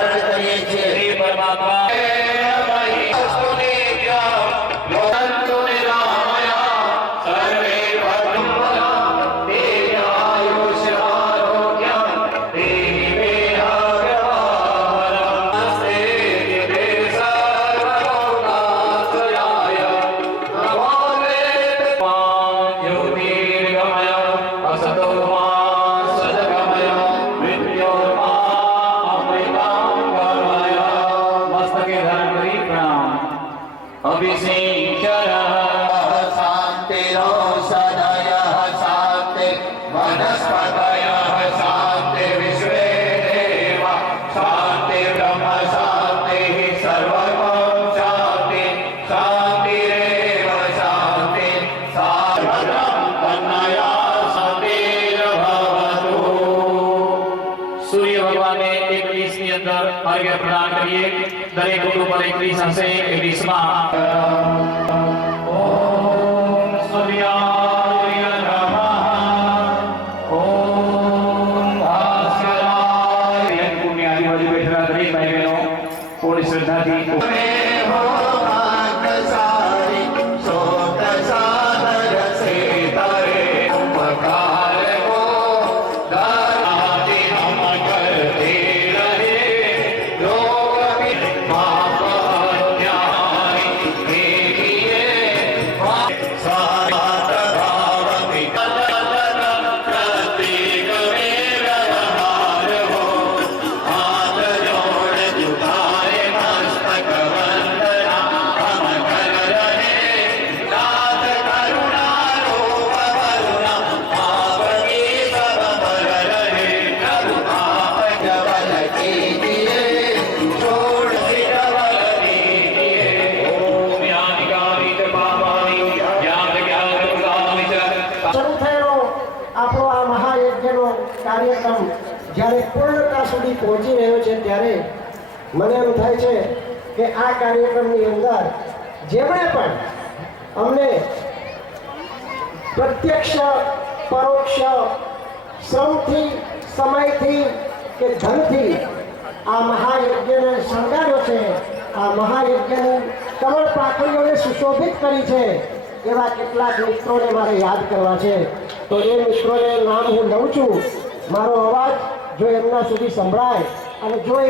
કરીએ છીએ પરમાત્મા अर्घ्य प्रदान करिए। दरेक कुटुंब पर 21 हंसे 21 ओम सूर्याय नमः ओम भास्कराय। पुण्य आदिवासी बैठा दरेक भाई बहनों पूरी श्रद्धा की કાર્યક્રમ જ્યારે પૂર્ણતા સુધી પહોંચી રહ્યો છે ત્યારે મને એમ થાય છે કે આ કાર્યક્રમની અંદર જેમણે પણ અમને પ્રત્યક્ષ પરોક્ષ શ્રમથી સમયથી કે ધનથી આ મહાયજ્ઞને શણગાર્યો છે, આ મહાયજ્ઞની કમળ પાંખડીઓને સુશોભિત કરી છે એવા કેટલાક મિત્રોને મારે યાદ કરવા છે। તો એ મિત્રોને નામ હું લઉં છું। મારો અવાજ જો એમના સુધી સંભળાય અને જો એ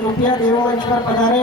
કૃપયા દેવ મંચ પર પધારે।